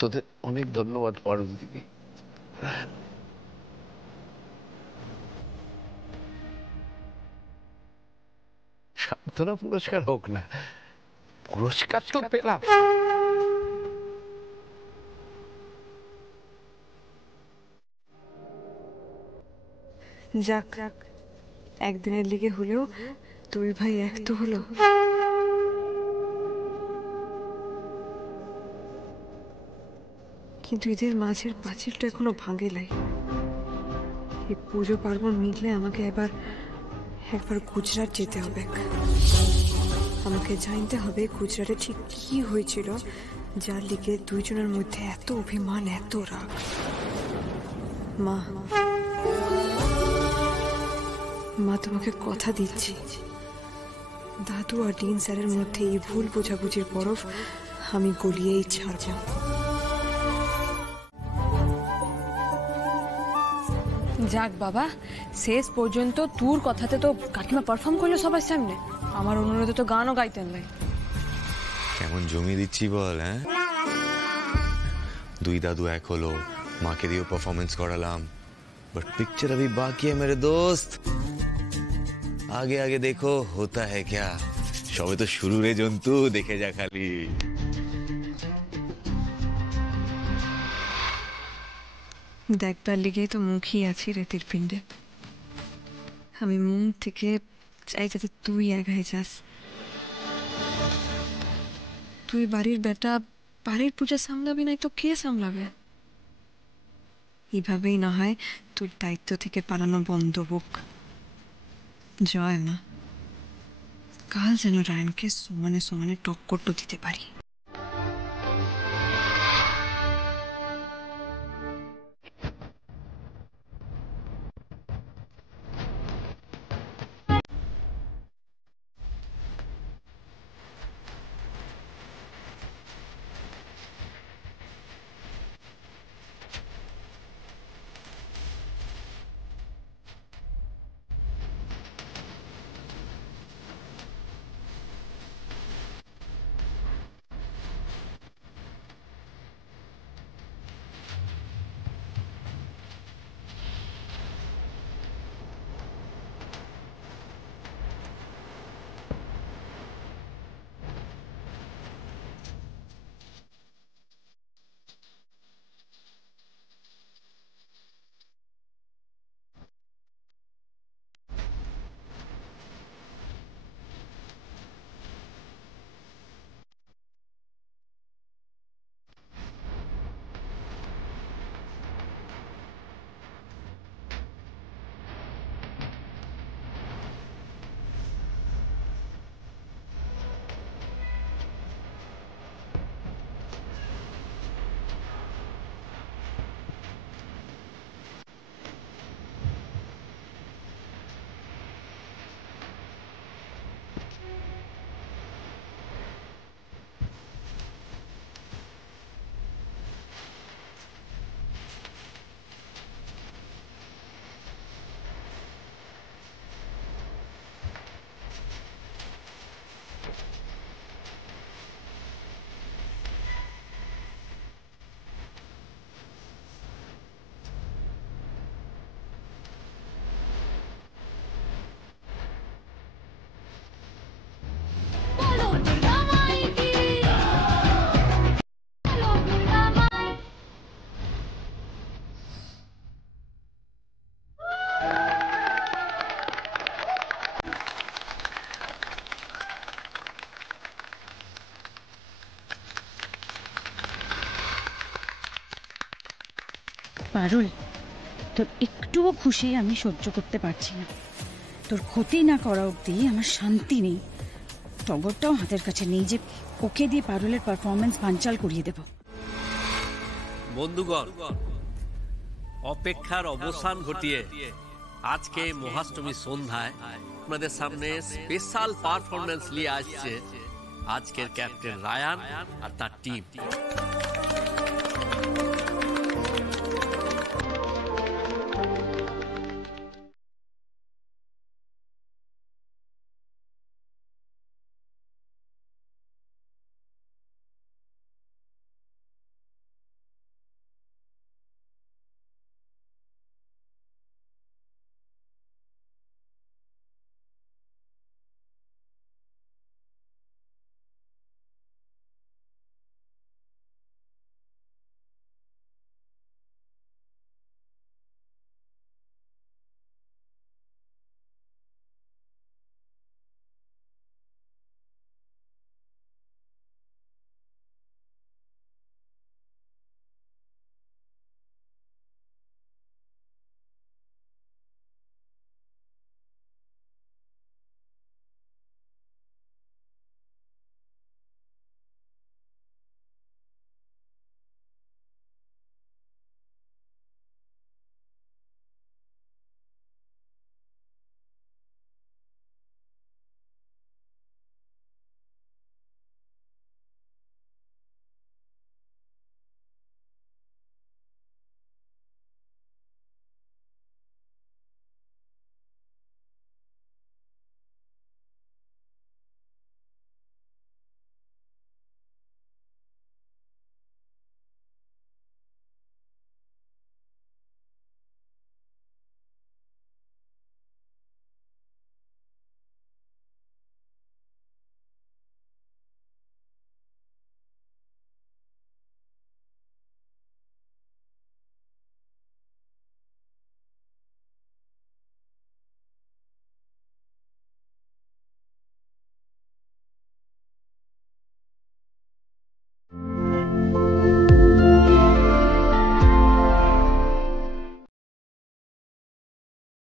তোদের অনেক ধন্যবাদ পারুল দিদি। সান্ত্বনা পুরস্কার হোক না, পুরস্কার তো পেলাম। যাক, একদিনের লিগে হলেও দুই ভাই এক তো হলো। কিন্তু এদের মাঝের পাঁচিলটা এখনো ভাঙে নাই। এই পুজো পার্বণ মিটলে আমাকে একবার গুজরাট যেতে হবে। আমাকে জানতে হবে গুজরাটে ঠিক কি হয়েছিল যার লিগে দুইজনের মধ্যে এত অভিমান, এত রাগ। মা, মা তোমাকে কথা দিচ্ছি, দাদু আর ডিন স্যারের মধ্যে এই ভুল বোঝাবুঝির বরফ আমি গলিয়েই ছাড়ব। যাক বাবা, শেষ পর্যন্ত তোর কথাতে তো কাকিমা পারফর্ম করলো সবার সামনে। আমার অনুরোধে তো গানও গাইতেন নাই। কেমন জমিয়ে দিচ্ছি বল। হ্যাঁ, দুই দাদু এক হলো, মাকে দিয়েও পারফরমেন্স করালাম। বাট পিকচার अभी बाकी है मेरे दोस्त, आगे आगे देखो होता है क्या। সবে তো শুরু রে জন্তু, দেখে যা খালি। দেখবার লিগেই তো মুখই আছি রেতির পিণ্ডে। আমি মন থেকে চাই যাতে তুই একাই যাস। তুই বাড়ির বেটা, বাড়ির পূজা সামলাবি না তো কে সামলাবে? এভাবেই না হয় তোর দায়িত্ব থেকে পালানো বন্ধ হোক। জয় মা, কাল যেন রায়নকে সমানে সমানে টক্কর দিতে পারি। পারুল, তোর একটুও খুশি আমি সহ্য করতে পারছি না। তোর ক্ষতি না করা অবধি আমার শান্তি নেই। টগরটাও হাতের কাছে নেই যে ওকে দিয়ে পারুলের পারফরমেন্স বানচাল করিয়ে দেব। বন্ধুগণ, অপেক্ষার অবসান ঘটিয়ে আজকে মহাষ্টমী সন্ধ্যায় আপনাদের সামনে স্পেশাল পারফরমেন্স নিয়ে আসছে আজকের ক্যাপ্টেন রায়ান আর তার টিম।